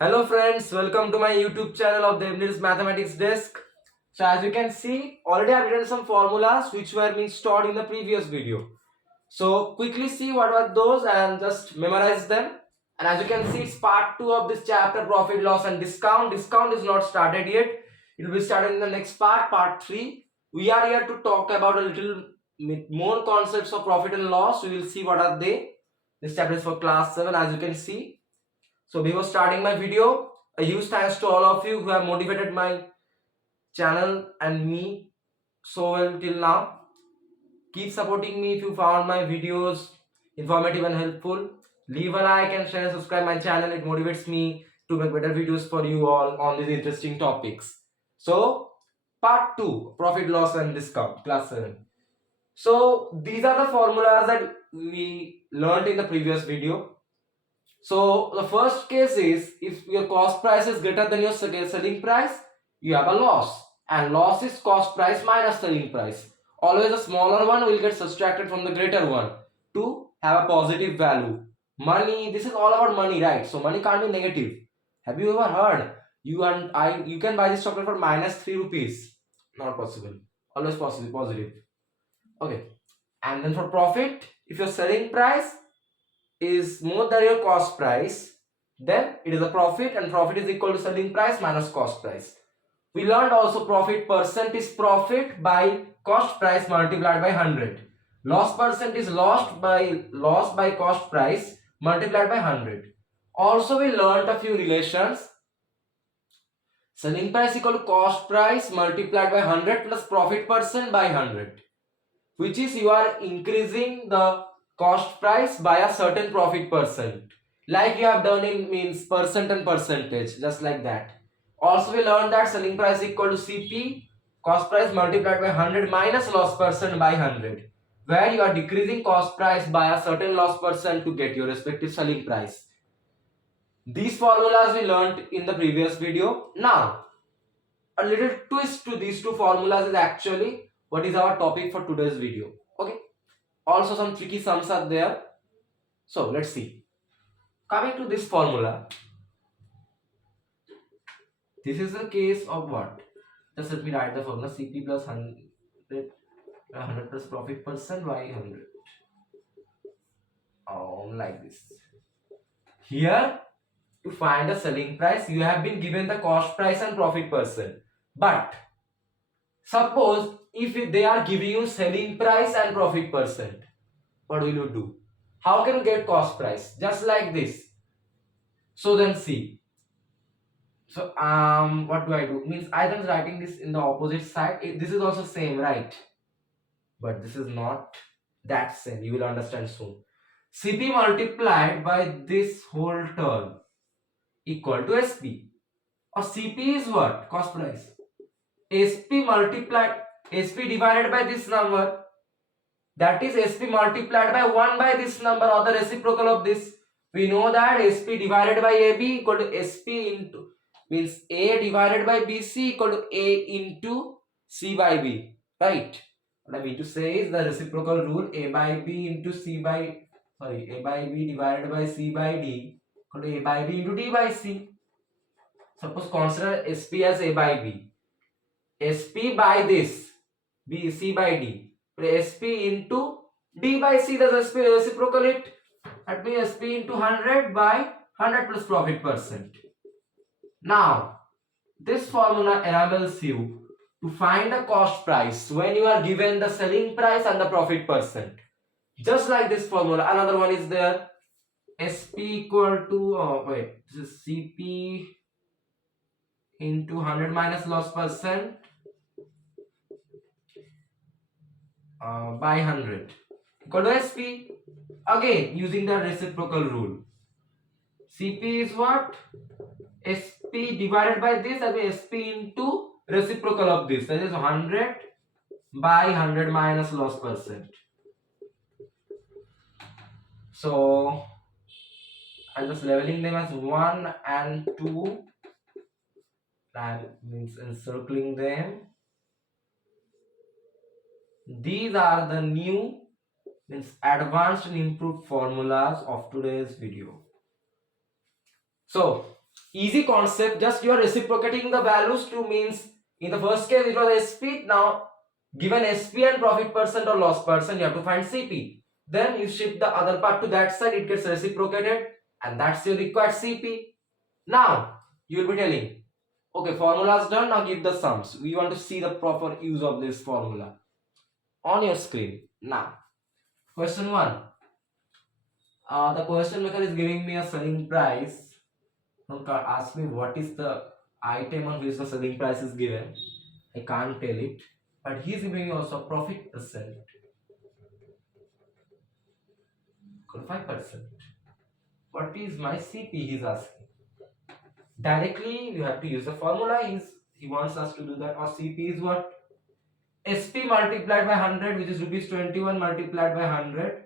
Hello friends, welcome to my YouTube channel of Debneel's Mathematics Desk. So as you can see, already I've written some formulas which were being stored in the previous video. So quickly see what were those and just memorize them. And as you can see, it's part 2 of this chapter, profit, loss and discount. Discount is not started yet. It will be started in the next part 3. We are here to talk about a little more concepts of profit and loss. We will see what are they. This chapter is for class 7 as you can see. So before starting my video, a huge thanks to all of you who have motivated my channel and me so well till now. Keep supporting me if you found my videos informative and helpful. Leave a like and share and subscribe my channel. It motivates me to make better videos for you all on these interesting topics. So part 2, profit, loss and discount, class 7. So these are the formulas that we learned in the previous video. So the first case is if your cost price is greater than your selling price, you have a loss. And loss is cost price minus selling price. Always a smaller one will get subtracted from the greater one to have a positive value. Money, this is all about money, right? So money can't be negative. Have you ever heard you can buy this chocolate for minus 3 rupees? Not possible. Always positive. Okay. And then for profit, if your selling price is more than your cost price, then it is a profit, and profit is equal to selling price minus cost price. We learned also profit percent is profit by cost price multiplied by 100. Loss percent is lost by cost price multiplied by 100. Also we learned a few relations. Selling price equal to cost price multiplied by 100 plus profit percent by 100, which is you are increasing the cost price by a certain profit percent, like you have done in means percent and percentage, just like that. Also we learned that selling price equal to CP, cost price multiplied by 100 minus loss percent by 100, where you are decreasing cost price by a certain loss percent to get your respective selling price. These formulas we learned in the previous video. Now a little twist to these two formulas is actually what is our topic for today's video. Okay, also some tricky sums are there, so let's see. Coming to this formula, this is the case of what? Just let me write the formula. CP plus 100 plus profit percent by 100, like this. Here to find the selling price, you have been given the cost price and profit percent, but suppose if they are giving you selling price and profit percent, what will you do? How can you get cost price? Just like this. So then see. So what do I do? Means I am writing this in the opposite side. This is also same, right? But this is not that same. You will understand soon. CP multiplied by this whole term equal to SP. Or CP is what? Cost price. SP divided by this number, that is SP multiplied by 1 by this number, or the reciprocal of this. We know that SP divided by AB equal to SP into, means A divided by BC equal to A into C by B, right? What I mean to say is the reciprocal rule, A by B into A by B divided by C by D equal to A by B into D by C. Suppose consider SP as A by B. SP by this B, C by D, SP into D by C, the reciprocal it. That means SP into 100 by 100 plus profit percent. Now this formula enables you to find the cost price when you are given the selling price and the profit percent. Just like this formula, another one is there. SP equal to this is CP into 100 minus loss percent by 100 equal to SP. Again using the reciprocal rule. CP is what? SP divided by this, that means SP into reciprocal of this, that is 100 by 100 minus loss percent. So I'm just leveling them as 1 and 2, that means encircling them. These are the new, means advanced and improved formulas of today's video. So Easy concept, just you are reciprocating the values to means in the first case it was SP. Now given SP and profit percent or loss percent, you have to find CP. Then you shift the other part to that side, it gets reciprocated, and that's your required CP. Now you will be telling, okay, formula is done, now give the sums. We want to see the proper use of this formula on your screen. Now question 1, the question maker is giving me a selling price. Don't ask me what is the item on which the selling price is given. I can't tell it. But he is giving me also profit percent. 5%. What is my CP? He is asking. Directly, you have to use the formula. He wants us to do that. Or CP is what? SP multiplied by 100, which is rupees 21 multiplied by 100,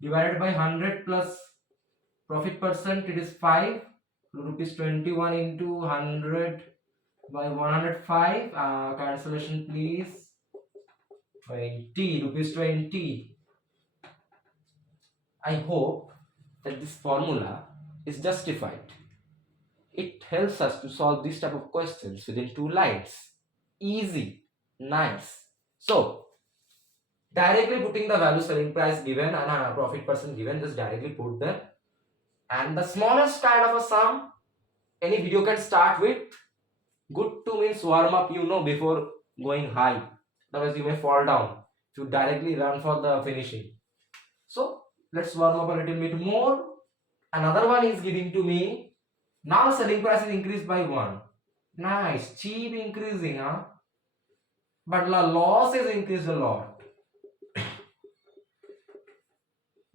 divided by 100 plus profit percent, it is 5. Rupees 21 into 100 by 105. Cancellation please. 20. Rupees 20. I hope that this formula is justified. It helps us to solve this type of questions within 2 lines. Easy, nice. So, directly putting the value selling price given and profit percent given, just directly put them. And the smallest kind of a sum any video can start with. Good to means warm up, before going high. Otherwise, you may fall down to directly run for the finishing. So, let's warm up a little bit more. Another one is giving to me. Now selling price is increased by 1. Nice, cheap increasing, huh? But the loss is increased a lot.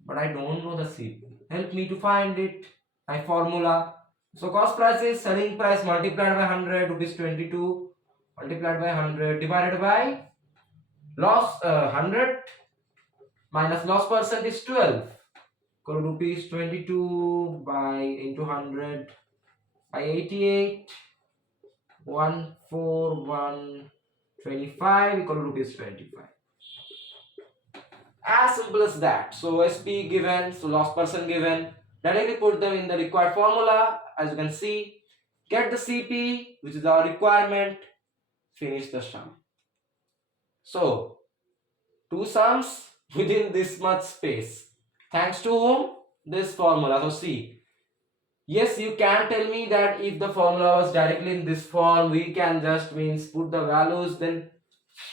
But I don't know the CP. Help me to find it. My formula. So cost price is selling price multiplied by 100, rupees 22, multiplied by 100, divided by loss 100 minus loss percent is 12. Equal rupees 22 by into 100 by 88. 14125 equal to rupees 25. As simple as that. So SP given, so loss percent given, directly put them in the required formula. As you can see, get the CP, which is our requirement, finish the sum. So 2 sums within this much space. Thanks to whom? This formula. So see, yes, you can tell me that if the formula was directly in this form, we can just means put the values, then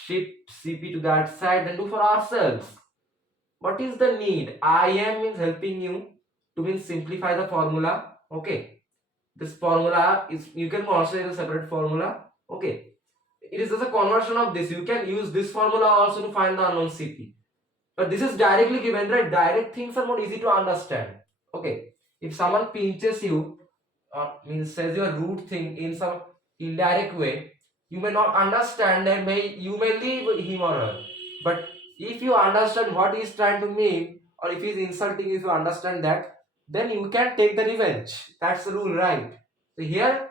shift CP to that side and do for ourselves. What is the need? I am means helping you to means simplify the formula. Okay, this formula is, you can consider a separate formula. Okay, it is just a conversion of this. You can use this formula also to find the unknown CP, but this is directly given, right? Direct things are more easy to understand. Okay, if someone pinches you or means says your rude thing in some indirect way, you may not understand and you may leave him or her. But if you understand what he is trying to mean, or if he is insulting, if you understand that, then you can take the revenge. That's the rule, right? So here,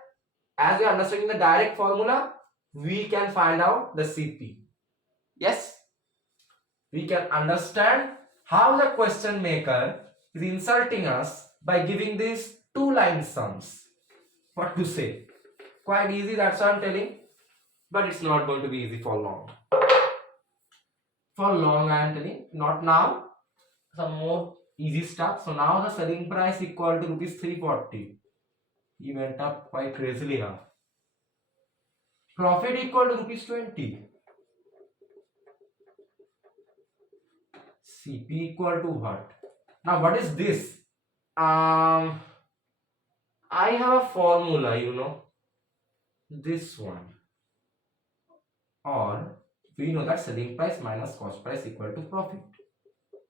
as we are understanding the direct formula, we can find out the CP. Yes, we can understand how the question maker is insulting us by giving these 2-line sums. What to say? Quite easy, that's what I'm telling. But it's not going to be easy for long. For long, I am telling. Not now. Some more easy stuff. So now the selling price equal to rupees 340. He went up quite crazily now. Profit equal to rupees 20. CP equal to what? Now what is this? I have a formula, this one. Or we know that selling price minus cost price equal to profit.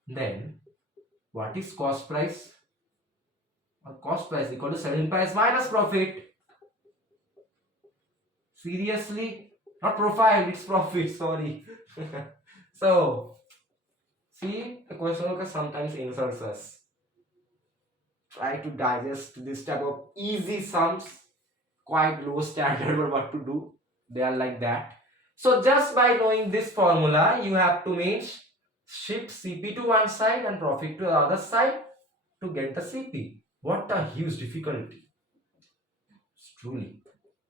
Then what is cost price? Or cost price equal to selling price minus profit. Seriously? Not profile, it's profit, sorry. So, see, the question marker sometimes insults us. Try to digest this type of easy sums. Quite low standard for what to do. They are like that. So, just by knowing this formula, you have to shift CP to one side and profit to the other side to get the CP. What a huge difficulty. truly.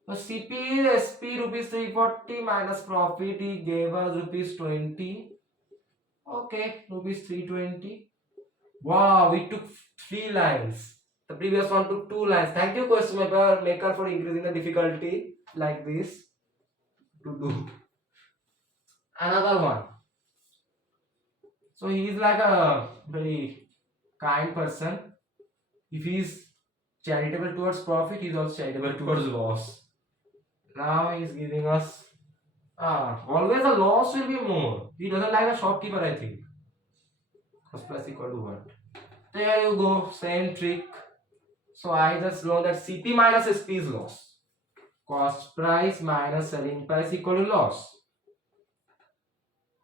So CP is SP rupees 340 minus profit. He gave us rupees 20. Okay, rupees 320. Wow, we took 3 lines. The previous one took 2 lines. Thank you, question maker for increasing the difficulty like this to do. Another one. So he is like a very kind person. If he is charitable towards profit, he is also charitable towards loss. Now he is giving us always the loss will be more. He doesn't like a shopkeeper, I think. Cost price equal to what? There you go, same trick. So I just know that CP minus SP is loss. Cost price minus selling price equal to loss.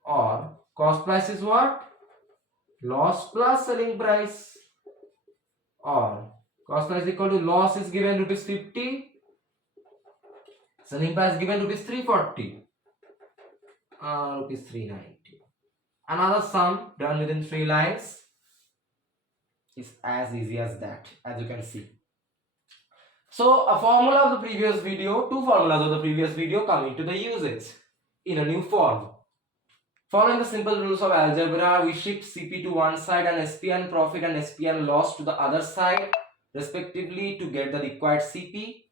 Or cost price is what? Loss plus selling price. Or cost price equal to loss is given rupees 50. Selling price given rupees 340. Rupees 390. Another sum done within 3 lines is as easy as that, as you can see. So a formula of the previous video, two formulas of the previous video come into the usage in a new form. Following the simple rules of algebra, we shift CP to one side and SPN profit and SPN loss to the other side respectively to get the required CP.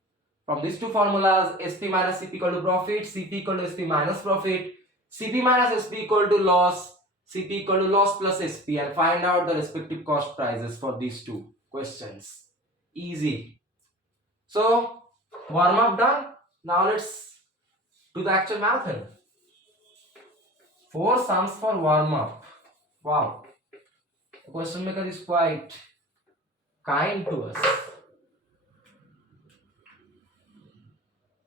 From these two formulas, SP minus CP equal to profit, CP equal to SP minus profit, CP minus SP equal to loss, CP equal to loss plus SP, and find out the respective cost prices for these two questions. Easy. So warm up done. Now let's do the actual method. 4 sums for warm up. Wow. The question maker is quite kind to us.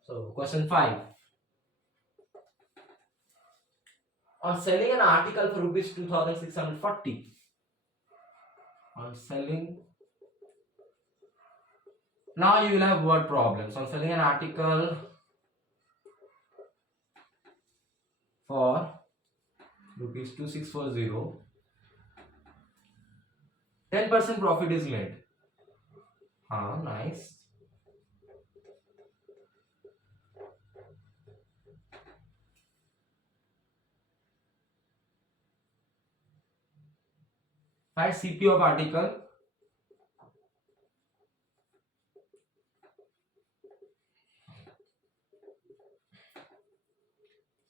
So question 5. On selling an article for rupees 2640. On selling. Now you will have word problems. On selling an article for rupees 2640, 10% profit is made. Nice. Find CP of article.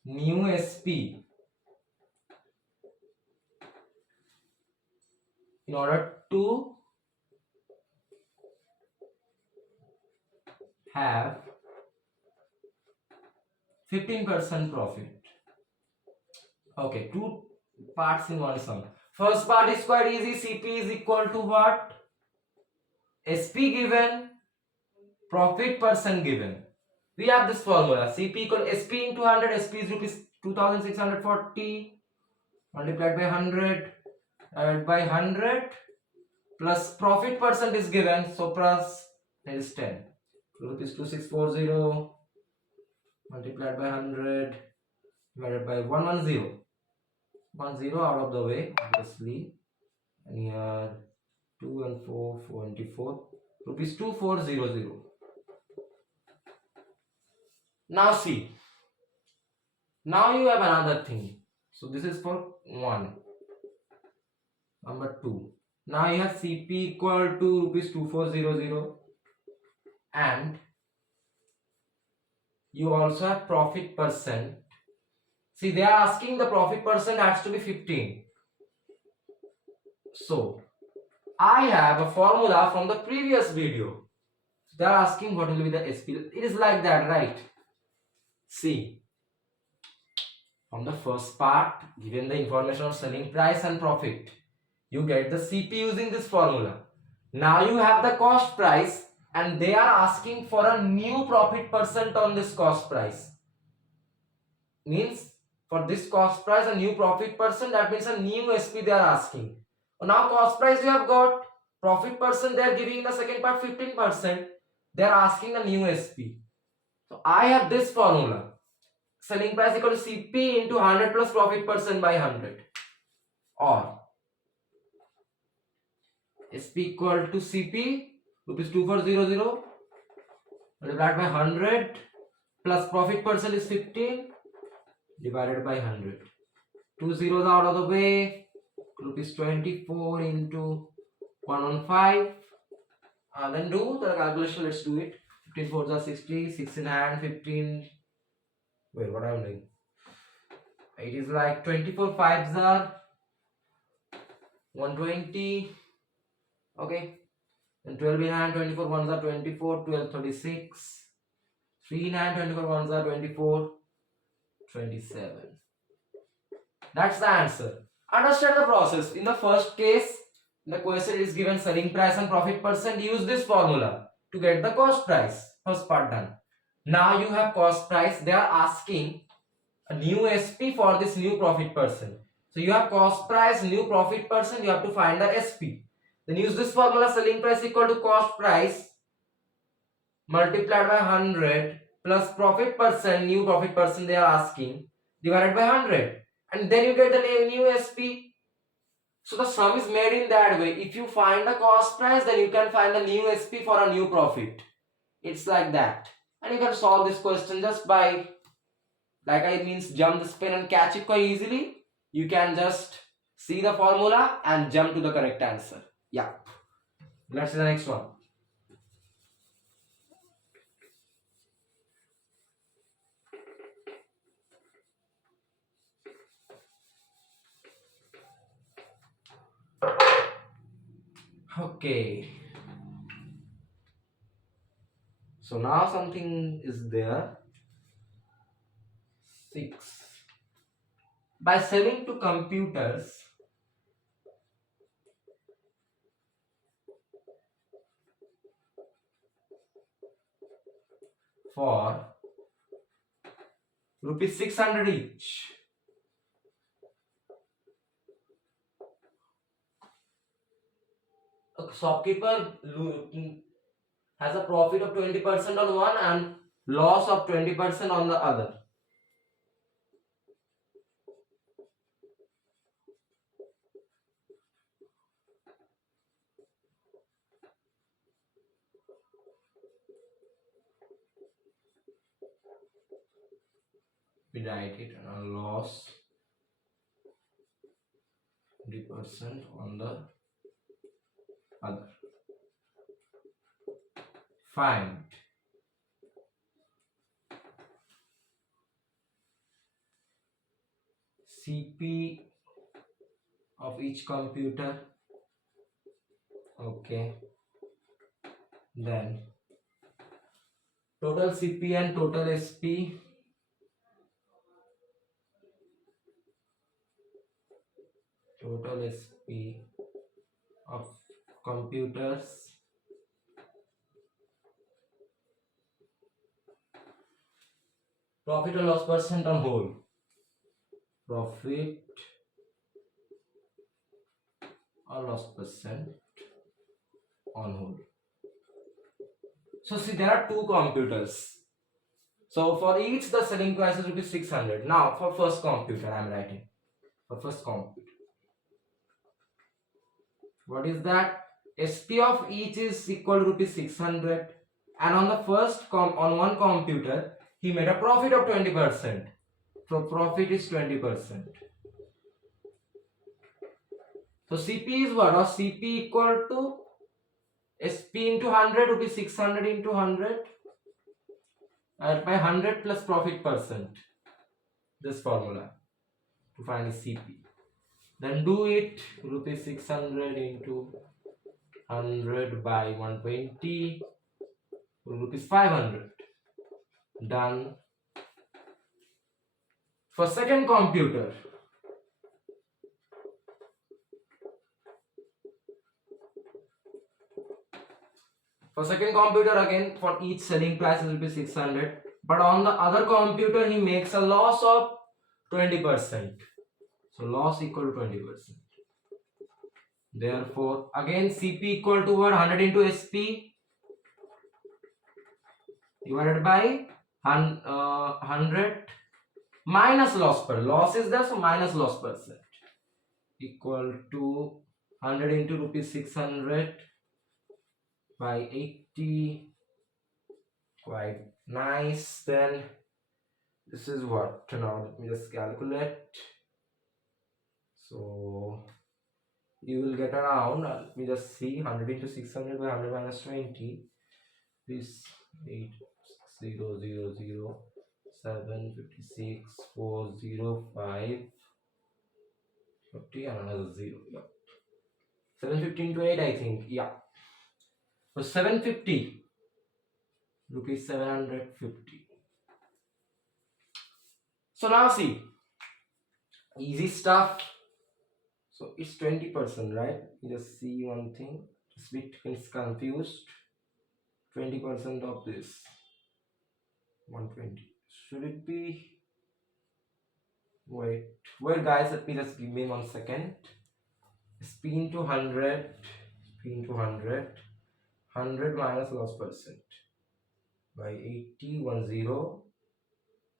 New SP. In order to have 15% profit. Okay, two parts in one sum. First part is quite easy. CP is equal to what? SP given, profit percent given. We have this formula. CP equal to SP into 100. SP is rupees 2640 multiplied by 100 divided by 100 plus profit percent is given. So plus that is 10. Rupees 2640 multiplied by 100 divided by 110. 10 out of the way, obviously. And here 2 and 4, 24. Rupees 2400. Now see. Now you have another thing. So this is for 1. Number 2. Now you have CP equal to rupees 2400. And you also have profit percent. See, they are asking the profit percent has to be 15. So I have a formula from the previous video. They are asking what will be the SP. It is like that, right? See, from the first part, given the information of selling price and profit, you get the CP using this formula. Now you have the cost price and they are asking for a new profit percent on this cost price. Means for this cost price a new profit percent, that means a new SP they are asking. Now cost price you have got, profit percent they are giving in the second part 15%. They are asking the new SP. So I have this formula. Selling price equal to CP into 100 plus profit percent by 100. Or SP equal to CP rupees 2400 multiplied by 100 plus profit percent is 15 divided by 100. 2 zeros out of the way. Rupees 24 into 115. Then do the calculation. Let's do it. 15 4s are 60. 6 in hand. 15. Wait, what I'm doing? It is like 24 5s are 120. Okay. And 12 in hand. 24 1s are 24. 12 36. 3 in hand. 24 1s are 24. 27. That's the answer. Understand the process. In the first case, the question is given selling price and profit percent. Use this formula to get the cost price. First part done. Now you have cost price. They are asking a new SP for this new profit percent. So you have cost price, new profit percent. You have to find the SP. Then use this formula, selling price equal to cost price multiplied by 100 plus profit percent, new profit percent they are asking, divided by 100. And then you get the new SP. So the sum is made in that way. If you find the cost price, then you can find the new SP for a new profit. It's like that. And you can solve this question just by, like I means jump this pen and catch it quite easily. You can just see the formula and jump to the correct answer. Yeah. Let's see the next one. Okay. So now something is there. 6. By selling to computers for rupees 600 each, a shopkeeper has a profit of 20% on one and loss of 20% on the other. We write it a loss 20% on the other. Find CP of each computer. Okay. Then total CP and total SP. Total SP of computers. Profit or loss percent on whole. Profit or loss percent on whole. So see, there are two computers. So for each the selling price is rupees 600. Now for first computer I am writing. For first computer. What is that? SP of each is equal to rupees 600. And on the first on one computer he made a profit of 20%. So profit is 20%. So CP is what? Or CP equal to SP into 100, rupees 600 into 100 by 100 plus profit percent. This formula to find the CP. Then do it, rupees 600 into 100 by 120, rupees 500. Done. For second computer, again for each selling price will be 600, but on the other computer he makes a loss of 20%. So loss equal to 20%. Therefore again CP equal to what? 100 into SP divided by 100 minus loss per. Loss is there, so minus loss percent equal to 100 into rupees 600 by 80 Quite nice. Then this is what? Now let me just calculate. So you will get around, let me just see, 100 into 600 by 100 minus 20 is 86000 756 405 50 and another 0. Yeah. 715 to 8, I think. Yeah. So 750 rupees 750. So now see, easy stuff. So it's 20%, right? You just see one thing. It's bit confused. 20% of this 120. Should it be? Wait, guys, let me just give me 1 second. Sp into 100, sp into 100, 100 minus loss percent by 80, 10,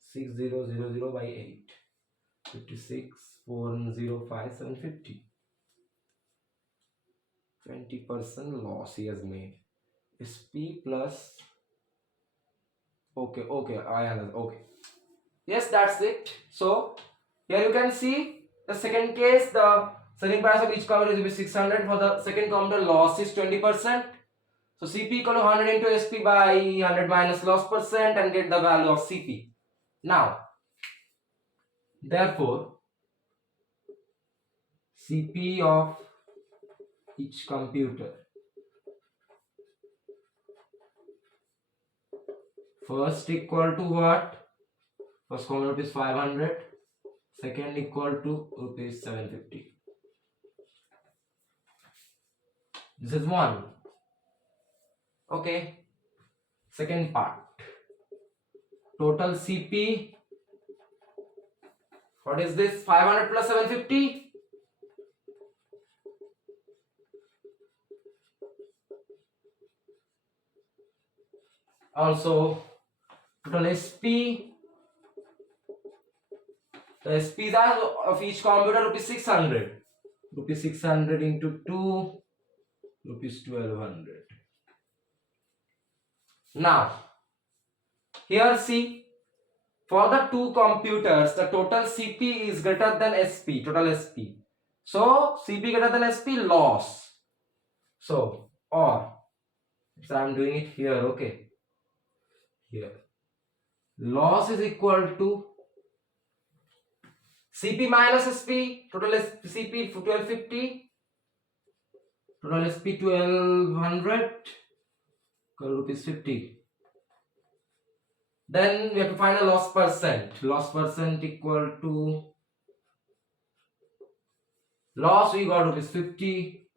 6000 by 8, 56, 405, 750. 20% loss he has made. Sp plus, okay, I understand. Okay, yes, that's it. So here you can see the second case, the selling price of each commodity will be 600. For the second commodity, loss is 20%. So Cp equal to 100 into Sp by 100 minus loss percent and get the value of Cp. Now, therefore, Cp of each computer, first equal to what? First computer is 500, second equal to rupees 750. This is one. Okay. Second part. Total Cp. What is this? 500 plus 750. Also, total Sp. The Sp's are of each computer rupees 600. Rupees 600 into 2, rupees 1200. Now, here see, for the two computers, the total Cp is greater than Sp, total Sp. So, Cp greater than Sp, loss. So, or, so I am doing it here, okay. Here. Loss is equal to Cp minus Sp, total Cp 1250, total Sp 1200, rupees 50. Then we have to find a loss percent. Loss percent equal to, loss we got rupees 50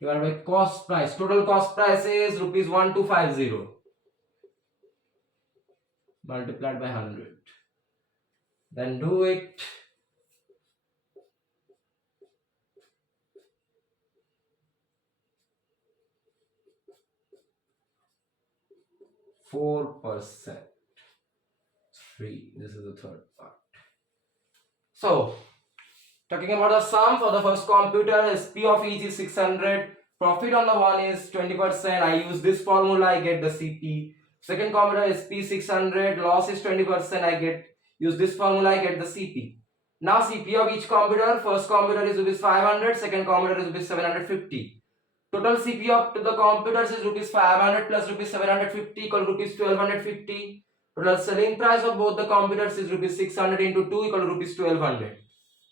divided by cost price. Total cost price is rupees 1250 multiplied by 100. Then do it. %4. 3. This is the third part. So, talking about the sum for the first computer, Sp of each is 600. Profit on the one is 20%. I use this formula, I get the Cp. Second computer, Sp 600. Loss is 20%. Use this formula, I get the Cp. Now Cp of each computer, first computer is rupees 500. Second computer is rupees 750. Total Cp of the computers is rupees 500 plus rupees 750 equal rupees 1250. Total selling price of both the computers is rupees 600 into 2 equal rupees 1200.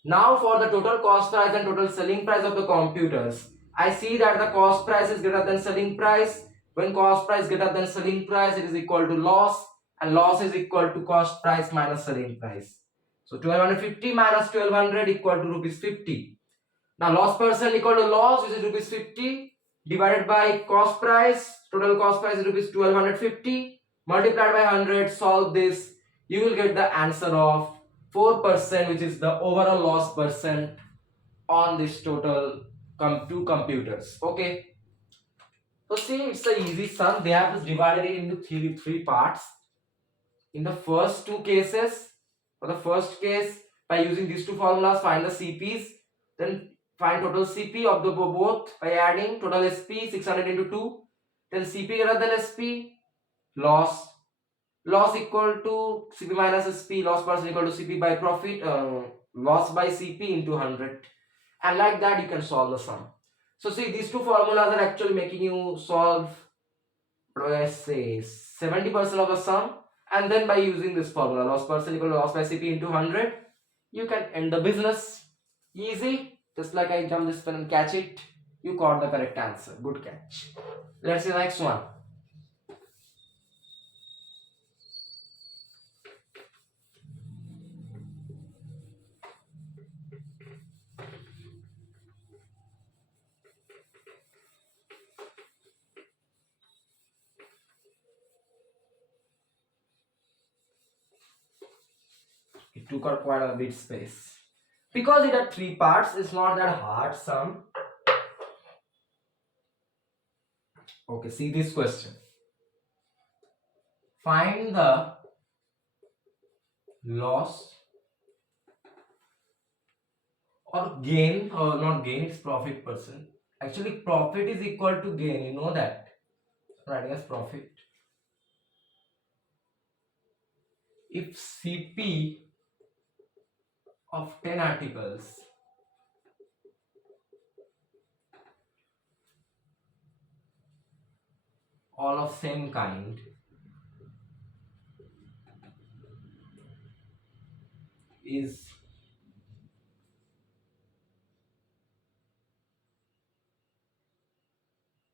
Now for the total cost price and total selling price of the computers, I see that the cost price is greater than selling price. When cost price greater than selling price, it is equal to loss, and loss is equal to cost price minus selling price. So 1250 minus 1200 equal to rupees 50. Now loss percent equal to loss, which is rupees 50 divided by cost price. Total cost price is rupees 1250 multiplied by 100. Solve this, you will get the answer of 4%, which is the overall loss percent on this total two computers. Okay, so see, it's an easy sum. They have just divided it into three parts. In the first two cases, for the first case, by using these two formulas, find the CPs, then find total Cp of the both by adding total Sp 600 into 2, then Cp greater than Sp, loss, Loss equal to CP minus SP, loss percent equal to CP by profit, loss by CP into 100. And like that you can solve the sum. So see, these two formulas are actually making you solve, let's say, 70% of the sum. And then by using this formula, loss percent equal to loss by CP into 100, you can end the business. Easy. Just like I jump this pen and catch it. You caught the correct answer. Good catch. Let's see the next one. It took out quite a bit space. Because it had three parts, it's not that hard sum. Okay, see this question. Find the loss or gain, or not gain, it's profit percent. Actually, profit is equal to gain, you know that. Writing as profit. If CP of 10 articles all of same kind is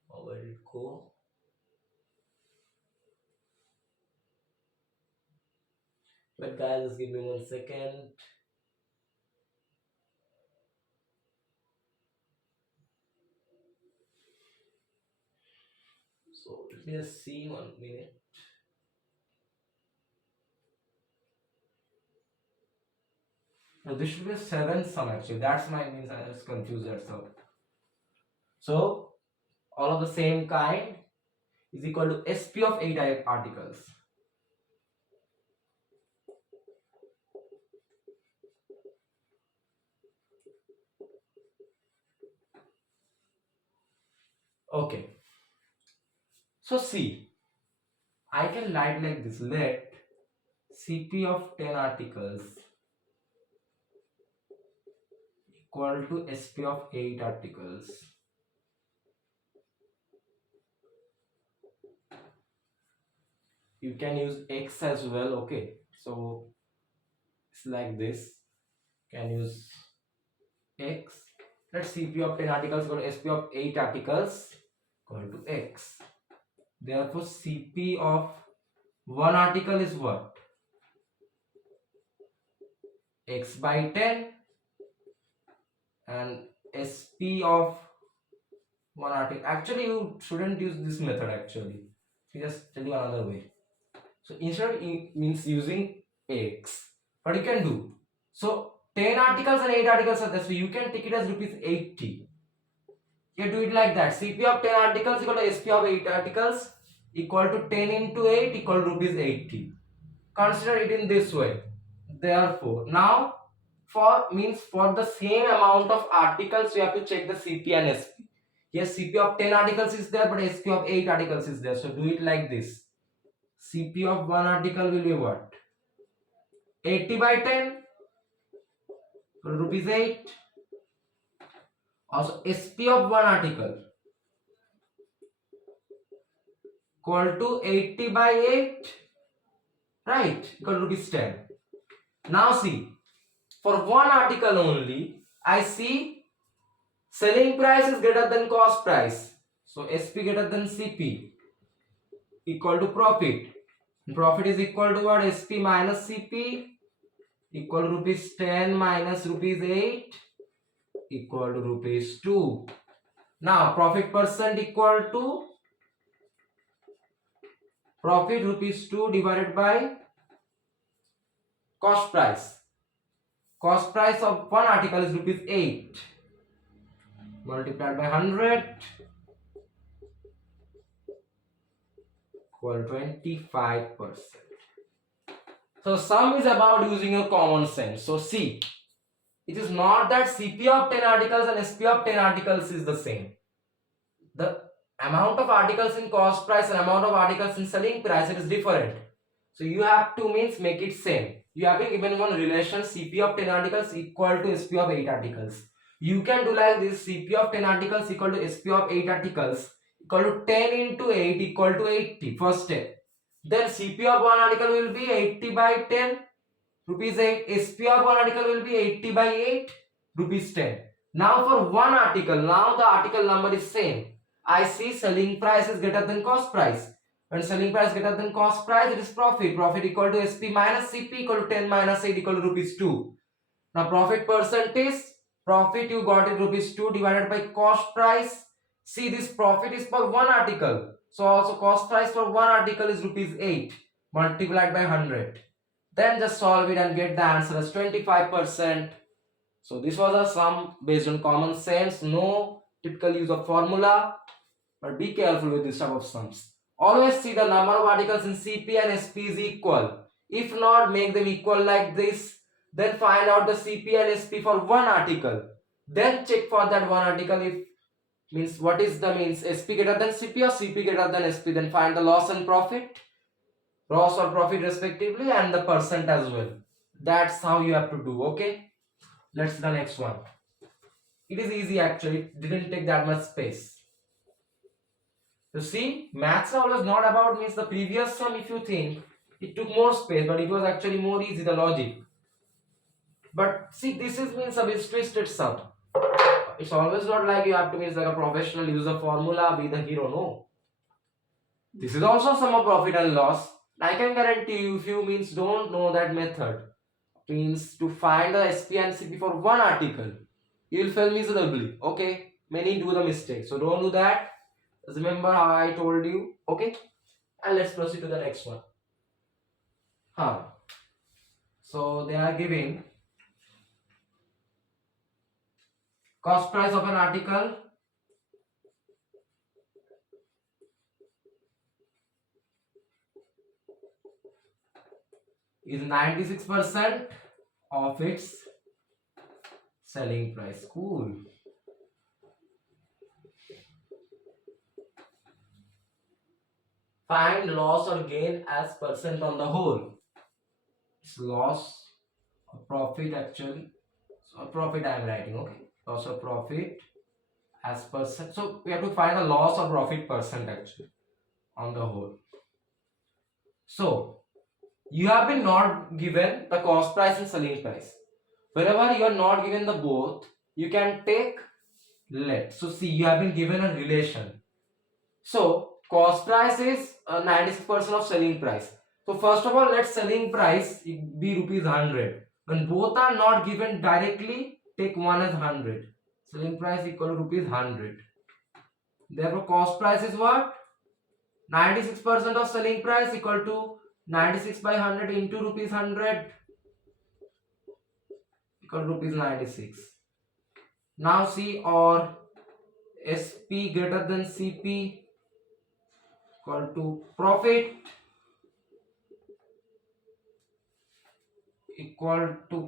where did it go? But guys, just give me 1 second. So let me just see 1 minute. No, this should be a 7 sum actually. That's my means I just confused that. So all of the same kind is equal to SP of 8 articles. Okay. So see, I can write like this. Let CP of 10 articles equal to SP of 8 articles. You can use X as well, okay? So it's like this. Can use X. Let CP of 10 articles equal to SP of 8 articles equal to X. Therefore, CP of one article is what? X by 10, and SP of one article. Actually, you shouldn't use this method actually. You just tell you another way. So instead of means using X, what you can do? So 10 articles and 8 articles are there. So you can take it as rupees 80. You can do it like that. CP of 10 articles equal to SP of 8 articles equal to 10 into 8 equal to rupees 80. Consider it in this way. Therefore, now for the same amount of articles you have to check the CP and SP. Yes, CP of 10 articles is there, but SP of 8 articles is there. So do it like this. CP of one article will be what? 80 by 10 rupees 8. Also SP of one article equal to 80 by 8, right, equal to rupees 10. Now see, for one article only, I see selling price is greater than cost price. So SP greater than CP equal to profit. Profit is equal to what? SP minus CP equal to rupees 10 minus rupees 8 equal to rupees 2. Now profit percent equal to profit rupees 2 divided by cost price. Cost price of one article is rupees 8 multiplied by 100 equal 25%. So sum is about using your common sense. So see, it is not that CP of 10 articles and SP of 10 articles is the same. The amount of articles in cost price and amount of articles in selling price, it is different. So you have to means make it same. You have been given one relation CP of 10 articles equal to SP of 8 articles. You can do like this: CP of 10 articles equal to SP of 8 articles equal to 10 into 8 equal to 80. First step. Then CP of one article will be 80 by 10 rupees 8. SP of one article will be 80 by 8 rupees 10. Now for one article, now the article number is same. I see selling price is greater than cost price. When selling price greater than cost price, it is profit. Profit equal to SP minus CP equal to 10 minus 8 equal to rupees 2. Now profit percentage, profit you got it rupees 2 divided by cost price. See, this profit is for one article. So also cost price for one article is rupees 8 multiplied by 100. Then just solve it and get the answer as 25%. So this was a sum based on common sense, no typical use of formula, but be careful with this type of sums. Always see the number of articles in CP and SP is equal. If not, make them equal like this. Then find out the CP and SP for one article. Then check for that one article if means what is the means SP greater than CP or CP greater than SP. Then find the loss and profit, loss or profit respectively, and the percent as well. That's how you have to do. Okay, let's see the next one. It is easy actually, it didn't take that much space. You see, maths are always not about means the previous sum. If you think it took more space, but it was actually more easy, the logic. But see, this is means a bit twisted sum. It's always not like you have to means like a professional use a formula, be the hero. No, this is also sum of profit and loss. I can guarantee you, if you means don't know that method, means to find the SP and CP for one article, you will fail miserably. Okay, many do the mistake, so don't do that. Just remember how I told you. Okay, and let's proceed to the next one. So they are giving cost price of an article is 96% of its selling price. Cool. Find loss or gain as percent on the whole. It's loss or profit actually. So profit I am writing. Okay, loss or profit as percent. So we have to find the loss or profit percent actually on the whole. So you have been not given the cost price and selling price. Whenever you are not given the both, you can take let. So see, you have been given a relation. So cost price is 96% of selling price. So first of all, let selling price be rupees 100. When both are not given directly, take one as 100. Selling price equal to rupees 100. Therefore, cost price is what? 96% of selling price equal to 96 by 100 into rupees 100 equal to rupees 96. Now see, or SP greater than CP equal to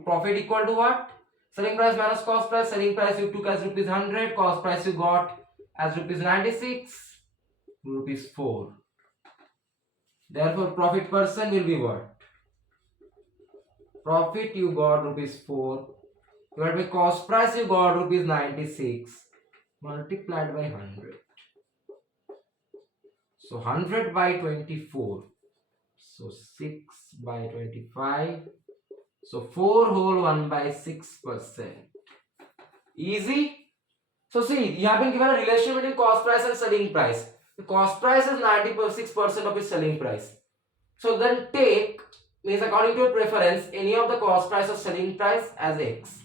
profit equal to what? Selling price minus cost price. Selling price you took as rupees 100, cost price you got as rupees 96, rupees 4. Therefore profit percent will be what? Profit you got rupees 4 divided by cost price you got rupees 96 multiplied by 100. So 100 by 24. So 6 by 25. So 4 whole 1 by 6%. Easy. So see, you have been given a relation between cost price and selling price. The cost price is 96% of its selling price. So then take, means according to your preference, any of the cost price or selling price as X.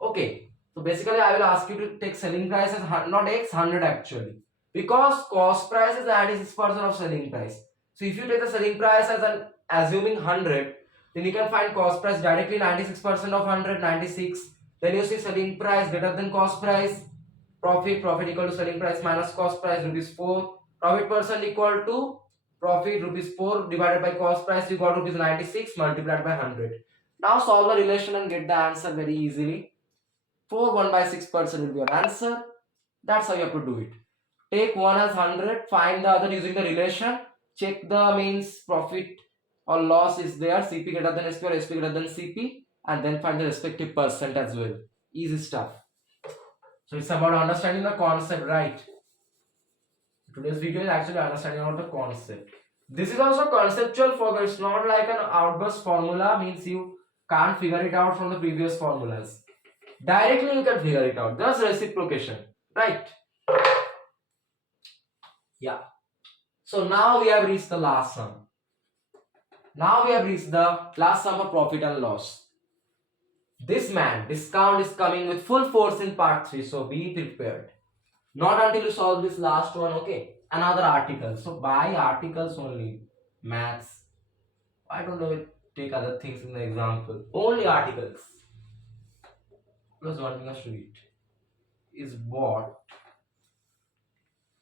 Okay. So basically I will ask you to take selling price as not X, 100 actually. Because cost price is 96% of selling price. So if you take the selling price as an assuming 100, then you can find cost price directly 96% of 100, 96. Then you see selling price greater than cost price. Profit equal to selling price minus cost price rupees 4. Profit percent equal to profit rupees 4 divided by cost price, you got rupees 96 multiplied by 100. Now solve the relation and get the answer very easily. 4 1 by 6% will be your answer. That's how you have to do it. Take one as 100, find the other using the relation, check the means profit or loss is there, CP greater than SP or SP greater than CP, and then find the respective percent as well. Easy stuff. So it's about understanding the concept, right? Today's video is actually understanding about the concept. This is also conceptual formula. It's not like an outburst formula, means you can't figure it out from the previous formulas. Directly you can figure it out. Just reciprocation, right? Yeah. So now we have reached the last sum. Now we have reached the last sum of profit and loss. This man, discount is coming with full force in part 3. So be prepared. Not until you solve this last one, okay? Another article. So by articles only. Maths. I don't know, take other things in the example. Only articles. Plus wanting us to eat. Is bought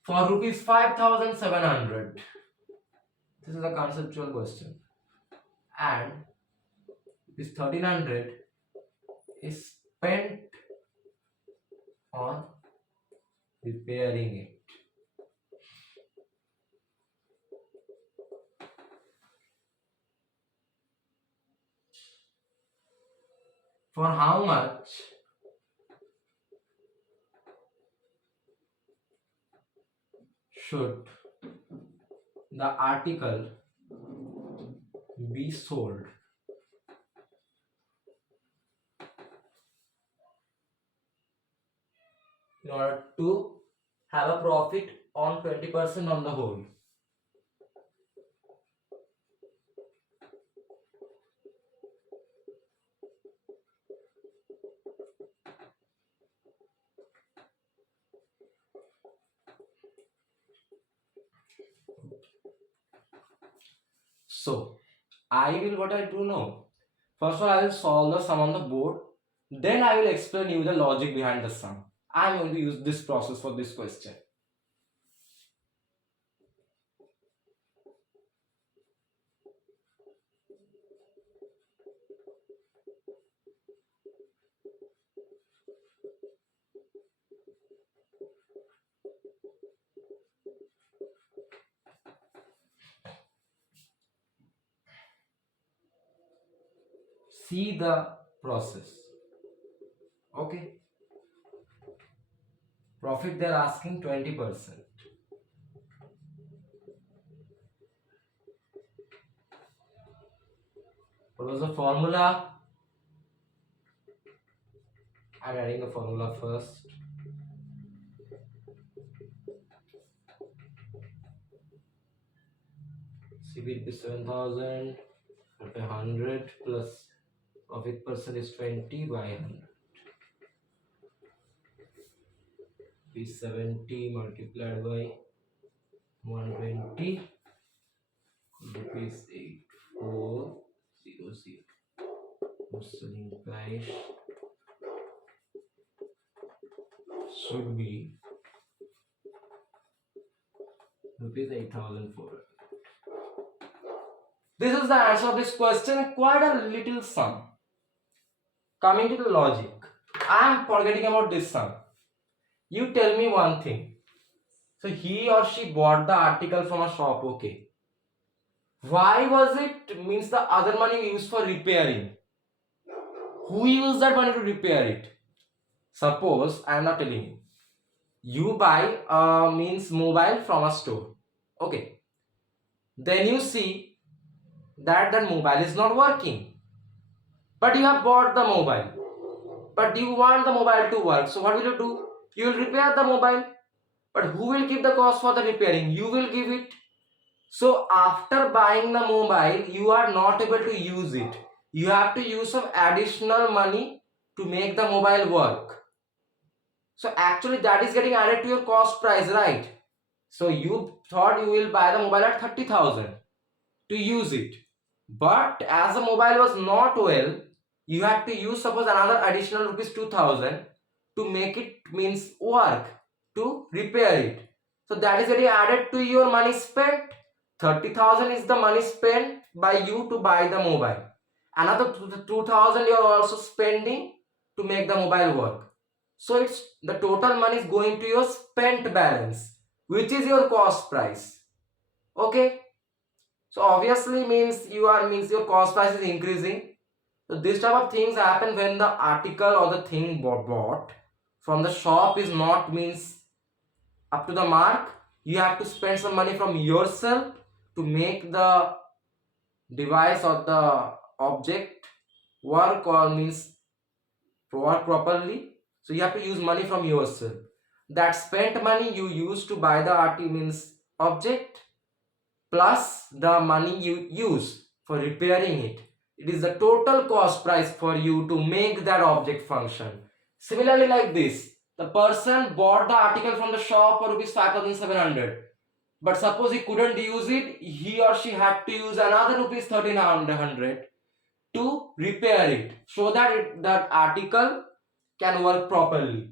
for rupees 5,700. This is a conceptual question. And rupees 1,300 is spent on repairing it. For how much should the article be sold? In order to have a profit on 20% on the whole. So I will what I do now. First of all, I will solve the sum on the board. Then I will explain you the logic behind the sum. I am going to use this process for this question. See the process. Okay. Profit they are asking 20%. What was the formula? I'm adding the formula first. CP is 7,000, 100 plus profit percent is 20 by 100. Is 70 multiplied by 120 rupees 8400. Selling price should be rupees 8,400. This is the answer of this question. Quite a little sum. Coming to the logic, I am forgetting about this sum. You tell me one thing. So he or she bought the article from a shop, okay. Why was it means the other money used for repairing? Who used that money to repair it? Suppose I am not telling you. You buy means mobile from a store. Okay. Then you see that mobile is not working. But you have bought the mobile. But you want the mobile to work. So what will you do? You will repair the mobile. But who will give the cost for the repairing? You will give it. So after buying the mobile, you are not able to use it. You have to use some additional money to make the mobile work. So actually that is getting added to your cost price, right? So you thought you will buy the mobile at 30,000 to use it. But as the mobile was not well, you had to use suppose another additional rupees 2,000 to make it means work, to repair it. So that is getting added to your money spent. 30,000 is the money spent by you to buy the mobile. Another 2,000 you are also spending to make the mobile work. So it's the total money is going to your spent balance, which is your cost price. Okay. So obviously means your cost price is increasing. So this type of things happen when the article or the thing bought from the shop is not means up to the mark. You have to spend some money from yourself to make the device or the object work or means work properly. So you have to use money from yourself. That spent money you use to buy the means object plus the money you use for repairing it. It is the total cost price for you to make that object function. Similarly, like this, the person bought the article from the shop for rupees 5,700. But suppose he couldn't use it, he or she had to use another rupees 1,300 to repair it so that that article can work properly.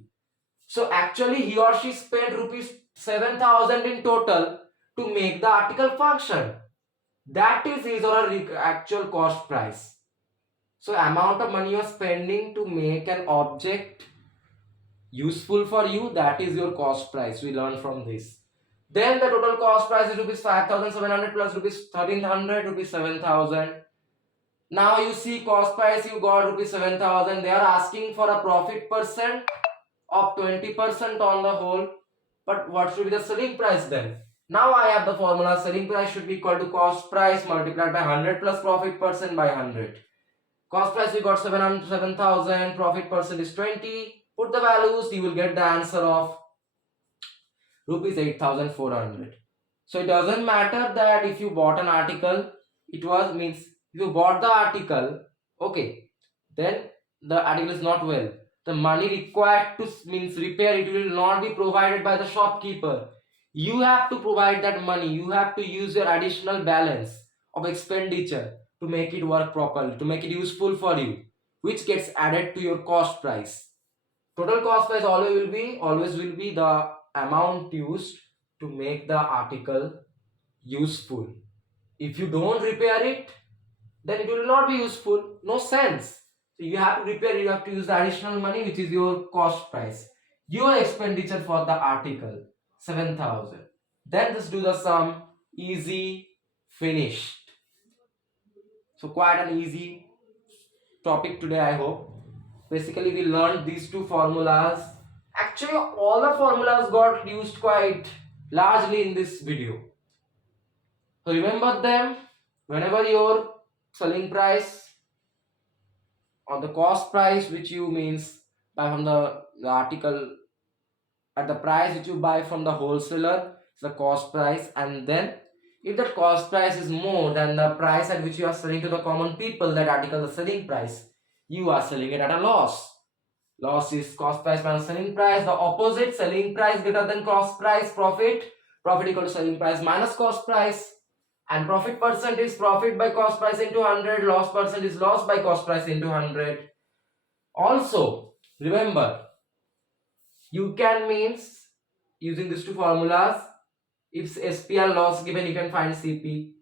So actually he or she spent rupees 7,000 in total to make the article function. That is his or her actual cost price. So amount of money you are spending to make an object useful for you, that is your cost price. We learn from this. Then the total cost price is rupees 5,700 plus rupees 1,300, rupees 7,000. Now you see cost price you got rupees 7,000. They are asking for a profit percent of 20% on the whole. But what should be the selling price then? Now I have the formula. Selling price should be equal to cost price multiplied by 100 plus profit percent by 100. Cost price we got 7,000. Profit percent is 20. Put the values. You will get the answer of rupees 8,400. So it doesn't matter that if you bought an article, it was means if you bought the article, okay, then the article is not well. The money required to means repair it will not be provided by the shopkeeper. You have to provide that money. You have to use your additional balance of expenditure to make it work properly, to make it useful for you, which gets added to your cost price. Total cost price always will be the amount used to make the article useful. If you don't repair it, then it will not be useful. No sense. So you have to repair it, you have to use the additional money, which is your cost price. Your expenditure for the article 7,000. Then just do the sum. Easy, finished. So quite an easy topic today, I hope. Basically we learned these two formulas. Actually all the formulas got used quite largely in this video. So remember them whenever your selling price or the cost price which you means buy from the article at the price which you buy from the wholesaler is the cost price, and then if that cost price is more than the price at which you are selling to the common people, that article the selling price, you are selling it at a loss. Loss is cost price minus selling price. The opposite, selling price greater than cost price, profit. Profit equal to selling price minus cost price. And profit percent is profit by cost price into 100. Loss percent is loss by cost price into 100. Also, remember, you can means using these two formulas. If SPL loss given, you can find CP.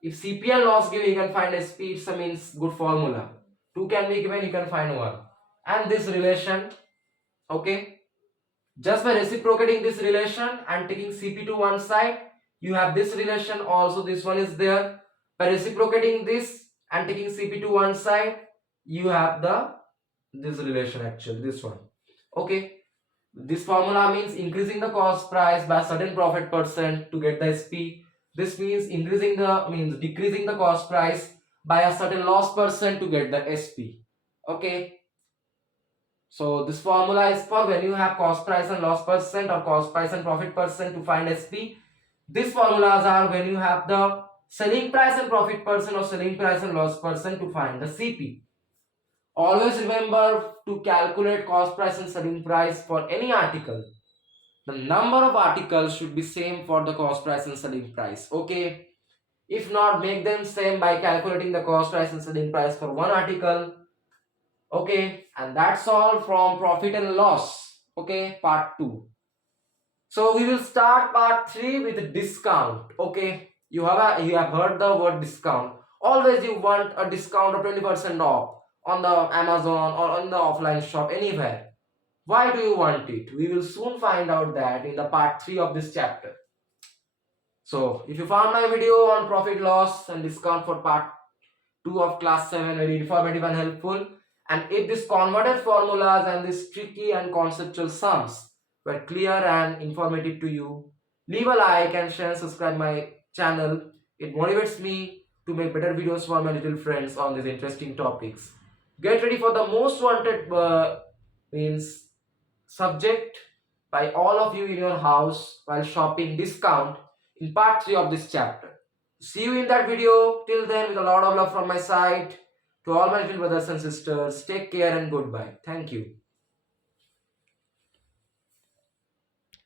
If CPL loss given, you can find SP. It's a means good formula. 2 can be given, you can find 1. And this relation, okay, just by reciprocating this relation and taking CP to one side, you have this relation. Also this one is there. By reciprocating this and taking CP to one side, you have this relation, actually this one. Okay, this formula means increasing the cost price by a certain profit percent to get the SP. This means decreasing the cost price by a certain loss percent to get the SP. Okay, so this formula is for when you have cost price and loss percent or cost price and profit percent to find SP. These formulas are when you have the selling price and profit percent or selling price and loss percent to find the CP. Always remember to calculate cost price and selling price for any article. The number of articles should be same for the cost price and selling price. Okay. If not, make them same by calculating the cost price and selling price for one article. Okay, and that's all from profit and loss. Okay, part 2. So we will start part 3 with discount. Okay, you have heard the word discount. Always you want a discount of 20% off on the Amazon or on the offline shop, anywhere. Why do you want it? We will soon find out that in the part 3 of this chapter. So if you found my video on profit loss and discount for part 2 of class 7 very informative and helpful, and if these converted formulas and these tricky and conceptual sums were clear and informative to you, leave a like and share and subscribe my channel. It motivates me to make better videos for my little friends on these interesting topics. Get ready for the most wanted means subject by all of you in your house while shopping discount in part 3 of this chapter. See you in that video. Till then, with a lot of love from my side. To all my little brothers and sisters, take care and goodbye. Thank you.